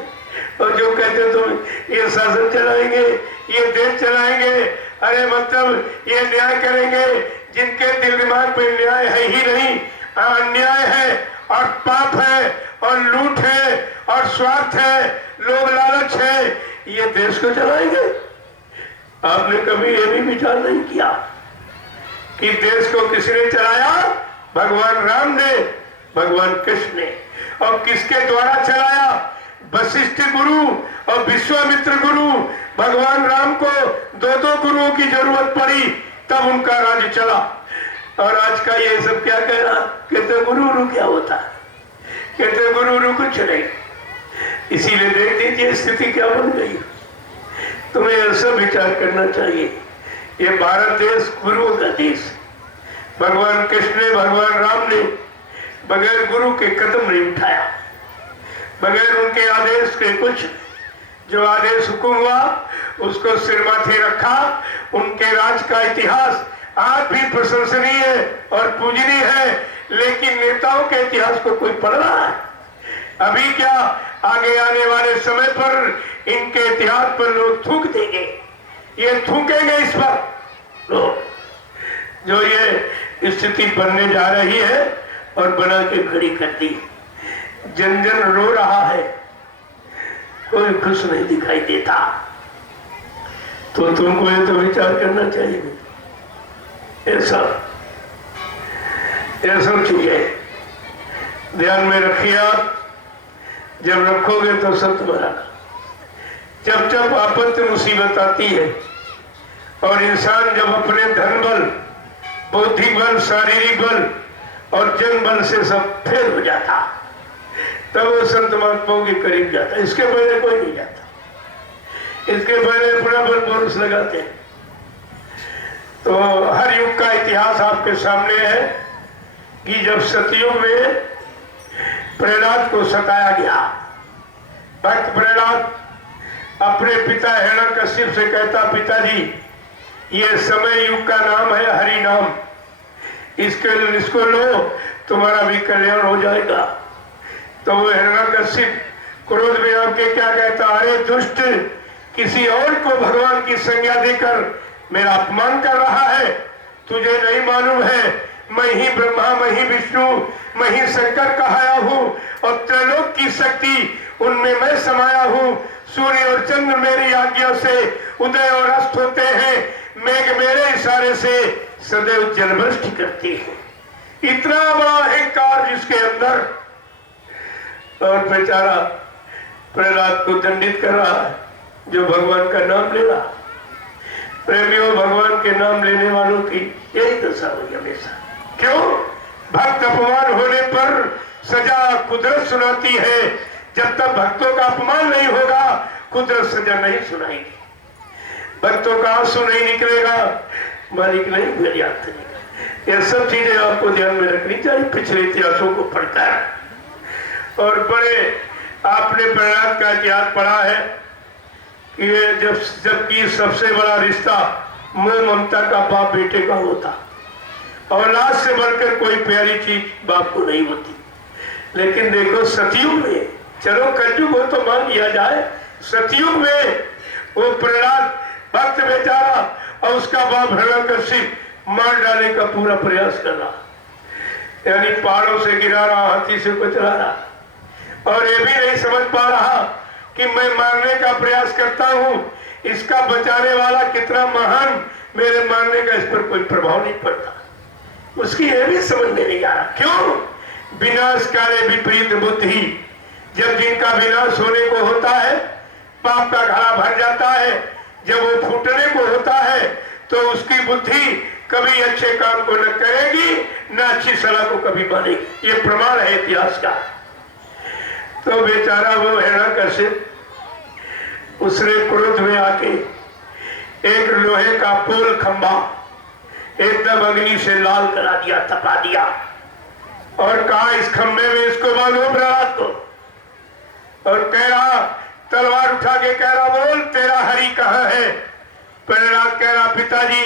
और जो कहते तुम ये शासन चलाएंगे, ये देश चलाएंगे, अरे मतलब ये न्याय करेंगे, जिनके दिल दिमाग पे न्याय है ही नहीं, अन्याय है और पाप है और लूट है और स्वार्थ है, लोग लालच है, ये देश को चलाएंगे। आपने कभी ये भी विचार नहीं किया कि देश को किसने चलाया? भगवान राम ने, भगवान कृष्ण ने। और किसके द्वारा चलाया? वशिष्ठ गुरु और विश्वामित्र गुरु। भगवान राम को दो गुरुओं की जरूरत पड़ी, तब उनका राज्य चला। और आज का ये सब क्या कह रहा? कहते गुरु क्या होता है? कहते गुरु कुछ नहीं। इसीलिए देख दीजिए स्थिति क्या बन गई। तुम्हें ऐसा विचार करना चाहिए, ये भारत देश गुरुओं का देश। भगवान कृष्ण ने, भगवान राम ने बगैर गुरु के कदम नहीं उठाया, बगैर उनके आदेश के कुछ। जो आदेश हुक्म हुआ उसको सिर माथे रखा। उनके राज का इतिहास आज भी प्रशंसनीय और पूजनीय है, लेकिन नेताओं के इतिहास को कोई पढ़ रहा है? अभी क्या, आगे आने वाले समय पर इनके इतिहास पर लोग थूक देंगे, ये थूकेंगे इस पर लोग। जो ये स्थिति बनने जा रही है और बना के खड़ी कर दी। जन जन रो रहा है, कोई खुश नहीं दिखाई देता। तो तुमको ये तो विचार करना चाहिए। ये सब चीजें ध्यान में रखिए आप। जब रखोगे तो सब तुम्हारा। जब जब आपत्ति मुसीबत आती है और इंसान जब अपने धन बल, बौद्धिक बल, शारीरिक बल और जन बल से सब फेल हो जाता, तब वो संत महात्माओं के करीब जाता। इसके पहले कोई नहीं जाता। इसके पहले अपना बल बोनस लगाते हैं। तो हर युग का इतिहास आपके सामने है कि जब सतयुग में प्रहलाद को सताया गया, भक्त प्रहलाद अपने पिता हिरण्यकश्यप से कहता, पिताजी ये समय युग का नाम है हरि नाम, इसको लो, तुम्हारा भी कल्याण हो जाएगा। तो वो हिरण्यकश्यप क्रोध में आपके क्या कहता, अरे दुष्ट, किसी और को भगवान की संज्ञा देकर मेरा अपमान कर रहा है। तुझे नहीं मालूम है मैं ही ब्रह्मा, मैं ही विष्णु, मैं ही शंकर कहाया हूँ और त्रैलोक की शक्ति उनमें मैं समाया हूँ। सूर्य और चंद्र मेरी आज्ञा से उदय और अस्त होते हैं, मेघ मेरे इशारे से सदैव जलवृष्टि करती है। इतना बड़ा अहंकार जिसके अंदर, और बेचारा प्रहलाद को दंडित कर रहा है जो भगवान का नाम ले रहा। प्रेमियों, भगवान के नाम लेने वालों की यही दशा हुई हमेशा। क्यों? भक्त अपमान होने पर सजा कुदरत सुनाती है। जब तक भक्तों का अपमान नहीं होगा, कुदरत सजा नहीं सुनाएगी। भक्तों का आंसू नहीं निकलेगा, मालिक नहीं फरियाद करेगा। ये सब चीजें आपको ध्यान में रखनी चाहिए पिछले इतिहासों को पढ़कर। और बड़े आपने प्रहलाद का इतिहास पढ़ा है कि जबकि सबसे बड़ा रिश्ता मोह ममता का बाप बेटे का होता, औलाद से बढ़कर कोई प्यारी चीज बाप को नहीं होती। लेकिन देखो सतयुग में, चलो कलयुग हो तो मान लिया जाए, सतयुग में वो प्रहलाद भक्त बेचारा और उसका बाप हिरण्यकश्यप मार डालने का पूरा प्रयास कर रहा, यानी पहाड़ों से गिरा रहा, हाथी से कुचला रहा, और ये भी नहीं समझ पा रहा कि मैं मारने का प्रयास करता हूं, इसका बचाने वाला कितना महान, मेरे मारने का इस पर कोई प्रभाव नहीं पड़ता। उसकी यह भी समझ में नहीं आ रहा। क्यों? विनाश काले विपरीत बुद्धि। जब जिनका विनाश होने को होता है, पाप का घड़ा भर जाता है, जब वो फूटने को होता है तो उसकी बुद्धि कभी अच्छे काम को न करेगी, न अच्छी सलाह को कभी मानेगी। ये प्रमाण है इतिहास का। तो बेचारा वो हिरण्यकश्यप, उसने क्रोध में आके एक लोहे का पोल खंभा एकदम अग्नि से लाल करा दिया, तपा दिया, और कहा इस खंभे में इसको बांधो प्रहलाद को। और कह रहा, तलवार उठा के कह रहा, बोल तेरा हरि कहाँ है? प्रहलाद कह रहा, पिताजी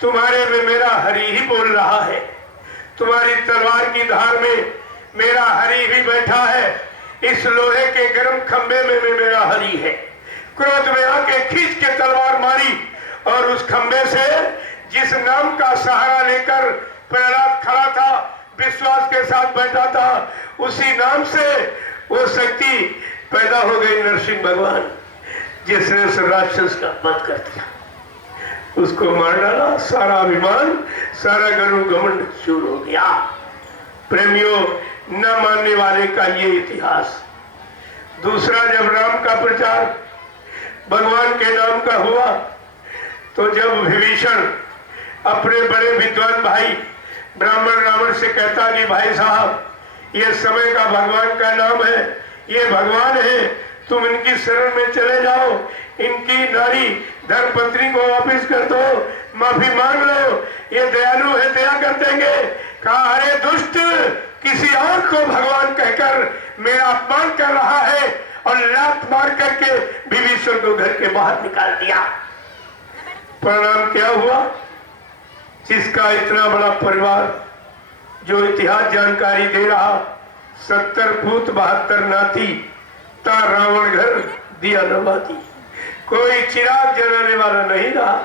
तुम्हारे में मेरा हरि ही बोल रहा है, तुम्हारी तलवार की धार में मेरा हरि भी बैठा है, इस लोहे के गर्म खंबे में मेरा हरी है। क्रोध में आके खींच के तलवार मारी और उस खंबे से जिस नाम का सहारा लेकर प्रहलाद खड़ा था, विश्वास के साथ बैठा था, उसी नाम से वो शक्ति पैदा हो गई, नरसिंह भगवान, जिसने उस राक्षस का वध कर दिया, उसको मार डाला। सारा अभिमान, सारा गर्व घमंड चूर हो गया। प्रेमियों, न मानने वाले का ये इतिहास। दूसरा, जब राम का प्रचार भगवान के नाम का हुआ, तो जब विभीषण अपने बड़े विद्वान भाई ब्राह्मण रावण से कहता कि भाई साहब, ये समय का भगवान का नाम है, ये भगवान है, तुम इनकी शरण में चले जाओ, इनकी नारी धर्मपत्नी को वापिस कर दो, माफी मांग लो, ये दयालु है, दया कर देंगे। कहा, अरे दुष्ट, किसी और को भगवान कहकर मेरा अपमान कर रहा है, और लात मार करके विभीषण को घर के बाहर निकाल दिया। परिणाम क्या हुआ? जिसका इतना बड़ा परिवार, जो इतिहास जानकारी दे रहा, 70 पूत 72 नाती, ता रावण घर दिया न बाती, कोई चिराग जलाने वाला नहीं रहा।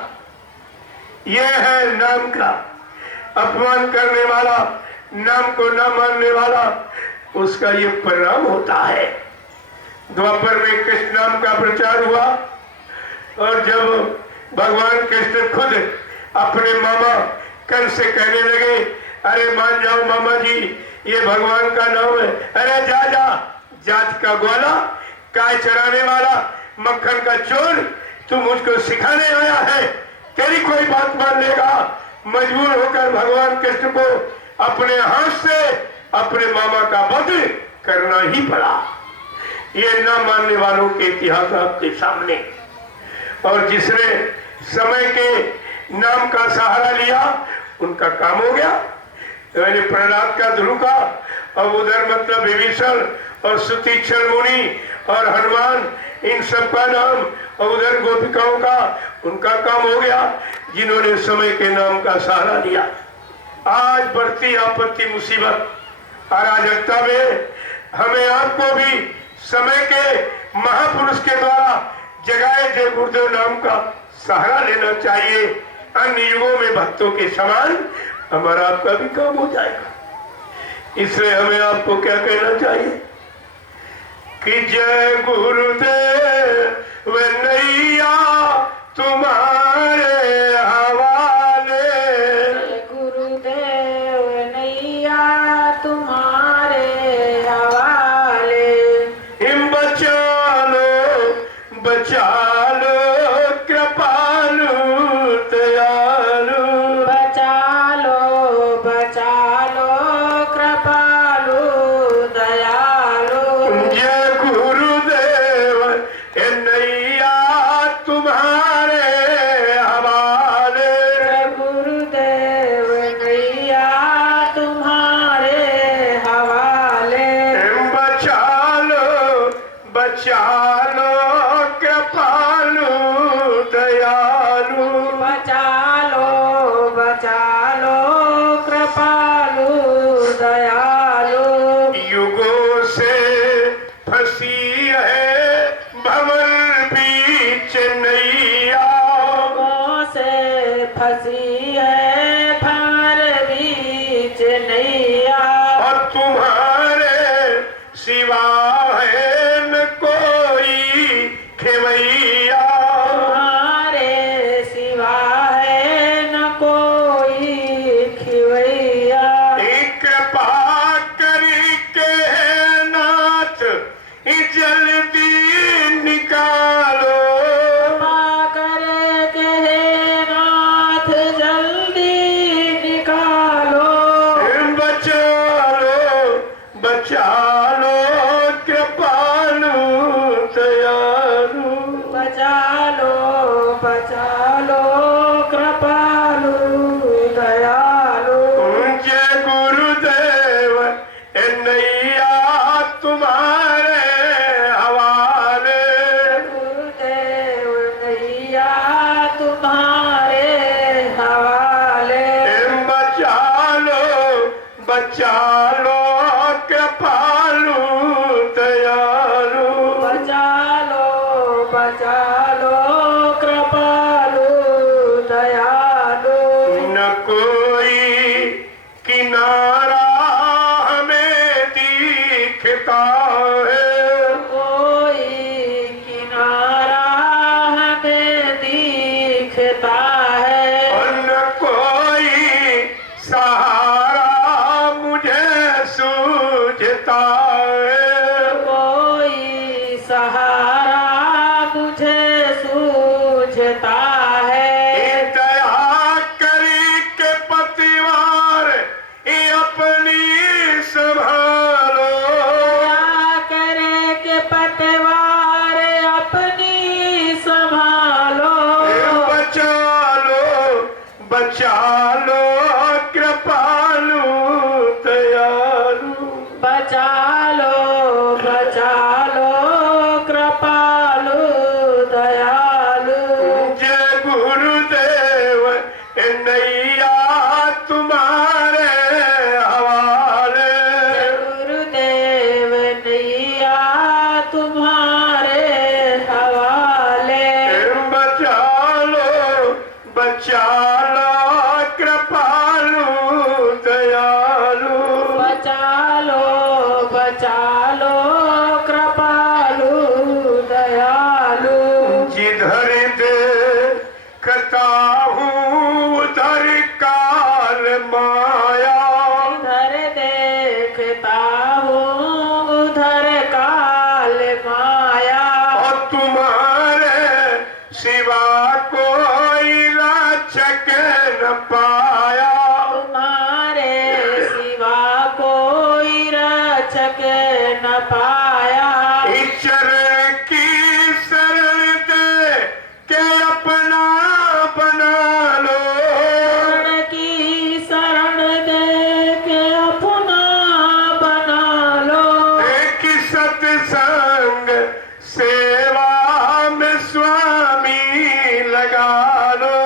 यह है नाम का अपमान करने वाला, नाम को न मानने वाला, उसका ये परिणाम होता है। द्वापर में कृष्ण नाम का प्रचार हुआ, और जब भगवान कृष्ण खुद अपने मामा कंस से कहने लगे, अरे मान जाओ मामा जी, ये भगवान का नाम है, अरे जा जा, जात का ग्वाला, गाय चराने वाला, मक्खन का चोर, तू मुझको सिखाने आया है, तेरी कोई बात मान लेगा। मजबूर होकर भगवान कृष्ण को अपने हाथ से अपने मामा का वध करना ही पड़ा। ये न मानने वालों के इतिहास आपके सामने। और जिसने समय के नाम का सहारा लिया, उनका काम हो गया। मैंने प्रहलाद का ध्रुव का, और उधर मतलब विभीषण और सुतीक्षण मुनि और हनुमान, इन सब का नाम, और उधर गोपिकाओं का, उनका काम हो गया, जिन्होंने समय के नाम का सहारा लिया। आज बढ़ती आपत्ति, मुसीबत, अराजकता में हमें आपको भी समय के महापुरुष के द्वारा जगाए जय गुरुदेव नाम का सहारा लेना चाहिए। अन्य युगों में भक्तों के समान हमारा आपका भी काम हो जाएगा। इसलिए हमें आपको क्या कहना चाहिए कि जय गुरुदेव नैया तुम्हारे हवाले, गुरुदेव नैया तुम्हारे हवाले, हिम बचा लो कृपालु दयालु, बचा लो कृपालु दयालु, जय गुरुदेव नैया तुम्हारे हवाले, गुरुदेव नैया तुम्हारे हवाले, बचा लो कृपालु दयालु, बचा लो कृपालु दयालु, युगों से फंसी है भंवर बीच नैया, युगों से फंसी है भंवर बीच नैया, और तुम्हारे सिवा है न कोई खेवैया, तुम्हारे सिवा है न कोई खिवैया, कृपा करके नाथ जल्दी निकालो, कृपा करके नाथ जल्दी निकालो, बचा लो कृपालु दयालु, बचा लो कृपालु दयालु, जय गुरुदेव नैया तुम्हारे हवाले, गुरुदेव नैया तुम्हारे हवाले, बचा लो कृपालु दया सूझता है, और न कोई सहारा मुझे सूझता है। कोई सहारा मुझे सूझता है। दया करी के पतिवार ये अपनी संभालो, दया करे के पतवार अपनी संभालो। बचा लो कृपालु दयालु, बचा लो कृपालु दयालु। जय गुरुदेव नैया तुम्हारे हवाले, गुरुदेव नैया तुम्हारे हवाले। बचा लो कृपालु दयालु, बचा लो कृपालु दयालु। जिधर देखता हूँ उधर काल माया, इधर देखता हूँ उधर काल माया। और तुम्हारे सिवा कोई रक्षक न पाया, तुम्हारे सिवा कोई रक्षक न पाया। चरण की शरण दे के अपना बना लो, शरण की शरण दे के अपना बना लो। एक सत्संग सेवा में स्वामी लगा लो,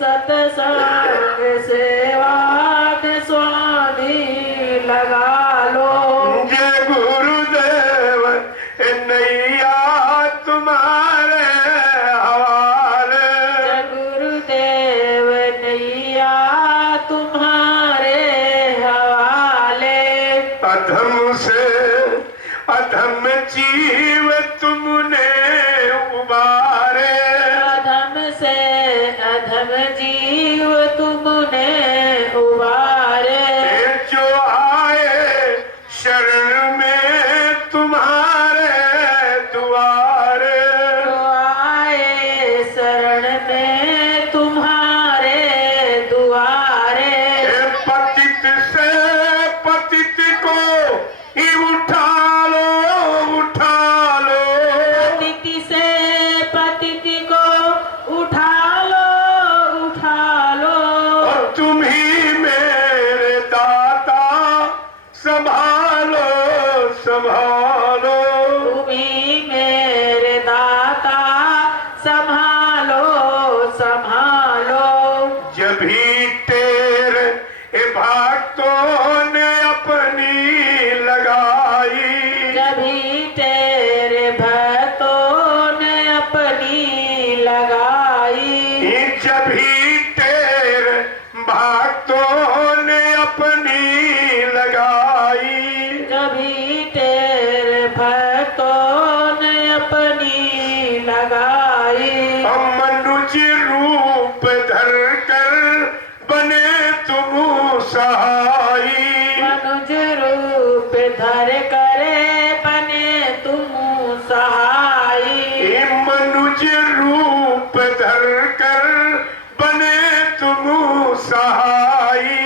सत्संग सेवा के स्वामी लगा लो। जय गुरुदेव नैया तुम्हारे हवाले, गुरुदेव नैया तुम्हारे हवाले। अधम से अधम जीव तुमने उबारे, अधम से अधम जीव तुमने उबारे। जो आए शरण में तुम्हारे दुआरे, तो आए शरण में तुम्हारे दुआरे। पतित से पतित को ही उठा लो, उठा लो, पतित से पतित को उठा लो, उठा लो। और तुम ही मेरे दाता संभालो, संभालो, तुम्ही मेरे दाता संभालो, संभालो। जब भी तेरे भक्तों ने अपनी लगाई, जब ही तेरे भक्तों ने अपनी लगाई। जब भी तेरे भक्तों ने अपनी लगाई, जब ही तेरे भक्तों ने अपनी लगाई। मनुज रूप धर कर बने तुम सहाई, मनुज रूप धर करे बने तुम सहाई। मनुज रूप धर कर बने तुम सहाई,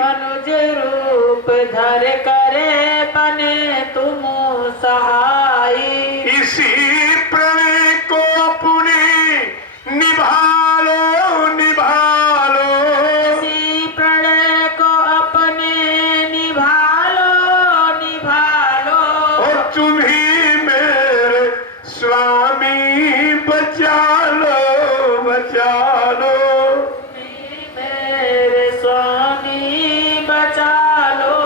मनुज रूप धर करे बने तुम सहाई। इसी प्रणय को अपनी निभालो, निभालो, इसी प्रणय को अपने निभालो, निभालो। और तुम ही मेरे स्वामी बचा लो, बचा लो, मेरे स्वामी बचा लो,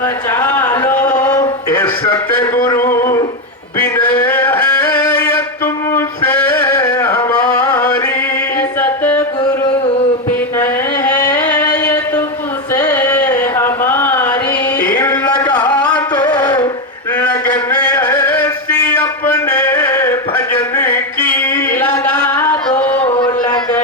बचा लो। ये सतगुरु विनय है ये तुमसे हमारी, सतगुरु विनय है ये तुमसे हमारी। लगा दो लगन ऐसी अपने भजन की, लगा दो लगन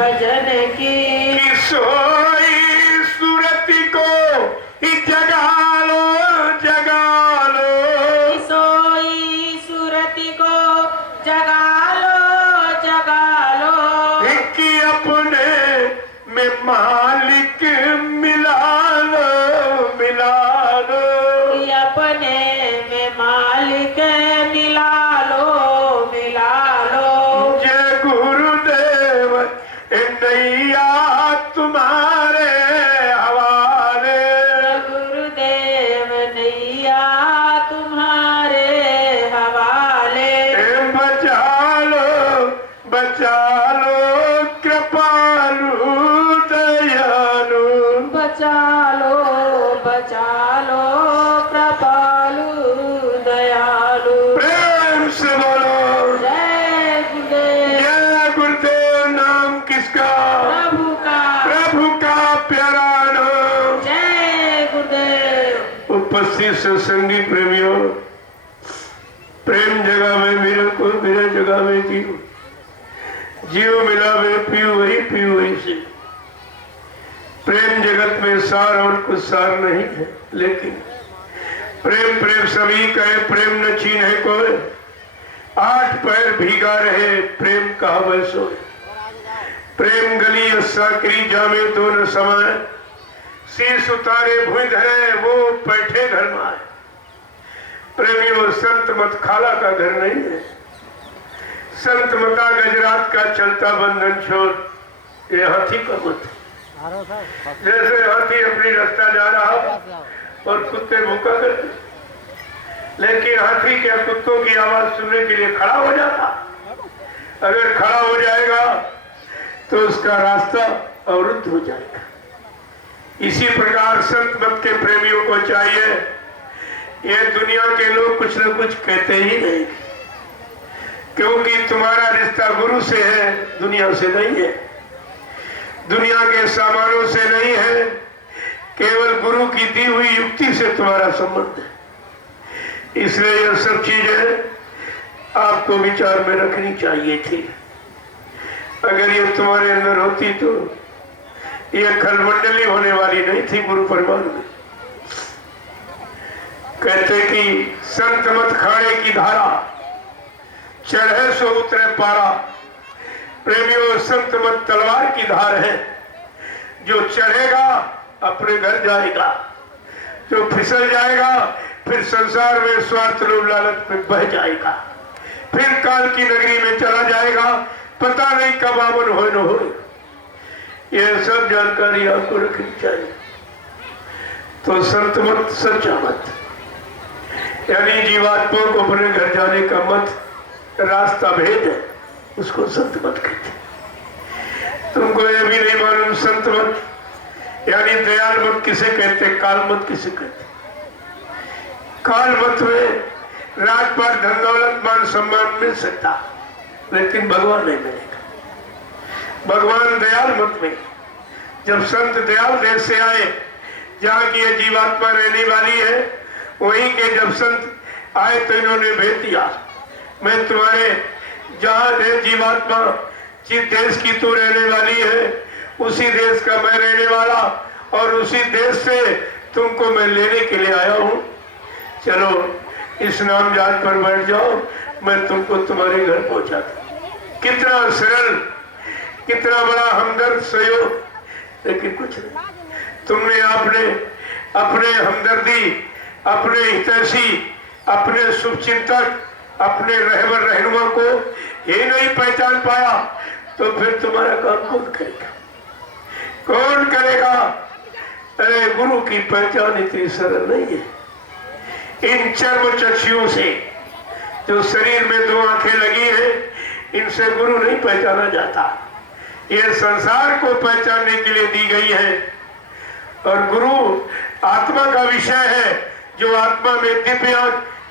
भजन की कि सोई सूरत को जगा लो जगा लो, सोई सूरती को जगा लो जगा लो, कि अपने में मालिक मिला लो मिला लो, कि अपने में मालिक मिला लो मिला लो। जय गुरुदेव नैया तुम्हारे हवाले, गुरुदेव नैया तुम्हारे हवाले, बचा लो कृपालु दयालु, बचा लो कृपालु दयालु। प्रेम से बोलो जय गुरुदेव, जय गुरुदेव। नाम किसका? प्रभु का, प्रभु का प्यारा नाम। जय गुरुदेव। उपस्थित सत्संगी प्रेमियों, प्रेम जगह में मेरे को, मेरे जगह में जीव, जीव मिला में पीऊ वही से। प्रेम जगत में सार और कुछ सार नहीं है, लेकिन प्रेम प्रेम सभी कहे, प्रेम न छीने कोई, 8 पैर भीगा रहे प्रेम कहा वैसो। प्रेम गली साकरी जामे दोनों समय, शीश उतारे भुई धरे वो बैठे घर में आए। प्रेमियों, संत मत खाला का घर नहीं है, संत मता गजरात का चलता बंधन छोड़, ये हाथी का मत। जैसे हाथी अपनी रास्ता जा रहा और कुत्ते भूखा करते, लेकिन हाथी क्या कुत्तों की आवाज सुनने के लिए खड़ा हो जाता? अगर खड़ा हो जाएगा तो उसका रास्ता अवरुद्ध हो जाएगा। इसी प्रकार संत मत के प्रेमियों को चाहिए, ये दुनिया के लोग कुछ न कुछ कहते ही नहीं, क्योंकि तुम्हारा रिश्ता गुरु से है, दुनिया से नहीं है, दुनिया के सामानों से नहीं है, केवल गुरु की दी हुई युक्ति से तुम्हारा संबंध है। इसलिए यह सब चीजें आपको विचार में रखनी चाहिए थी। अगर ये तुम्हारे अंदर होती तो यह खलमंडली होने वाली नहीं थी। गुरु परिवार में कहते कि संत मत खाने की धारा, चढ़े सो उतरे पारा। प्रेमियों, संत मत तलवार की धार है, जो चढ़ेगा अपने घर जाएगा, जो फिसल जाएगा फिर संसार में स्वार्थ लोभ लालच में बह जाएगा, फिर काल की नगरी में चला जाएगा, पता नहीं कब आमन हो न हो। यह सब जानकारी आपको रखनी चाहिए। तो संत मत, सच्चा मत, यानी जीवात्मा को अपने घर जाने का मत, रास्ता भेद है, उसको संत मत कहते। तुमको यह भी नहीं मालूम संत मत यानी दयाल मत किसे कहते, काल मत किसे कहते। काल मत में रात पर धन दौलत मान सम्मान मिल सकता, लेकिन भगवान नहीं मिलेगा। भगवान दयाल मत में, जब संत दयाल देश से आए, जहाँ की ये जीवात्मा रहने वाली है, वहीं के जब संत आए तो इन्होंने भेज दिया, मैं तुम्हारे जहाँ है जीवात्मा, जिस देश की तू रहने वाली है, उसी देश का मैं रहने वाला, और उसी देश से तुमको मैं लेने के लिए आया हूँ। चलो इस नाम जात पर बैठ जाओ, मैं तुमको तुम्हारे घर पहुंचाता। कितना सरल, कितना बड़ा हमदर्द सहयोग, लेकिन कुछ नहीं। तुमने आपने अपने हमदर्दी, अपने हितैषी, अपने शुभचिंतक, अपने रहबर रहनुमा को ये नहीं पहचान पाया, तो फिर तुम्हारा काम कौन करेगा? कौन करेगा? अरे गुरु की पहचान इतनी सरल नहीं है। इन चर्म चक्षुओं से, जो शरीर में 2 आंखें लगी हैं, इनसे गुरु नहीं पहचाना जाता। ये संसार को पहचानने के लिए दी गई है, और गुरु आत्मा का विषय है, जो आत्मा में दिव्य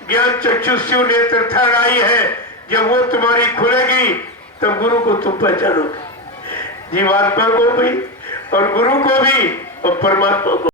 ज्ञान चक्षुष्यु नेत्र थर्ड आई है। जब वो तुम्हारी खुलेगी तब गुरु को तुम पहचानोगे, जीवात्मा को भी और गुरु को भी और परमात्मा को।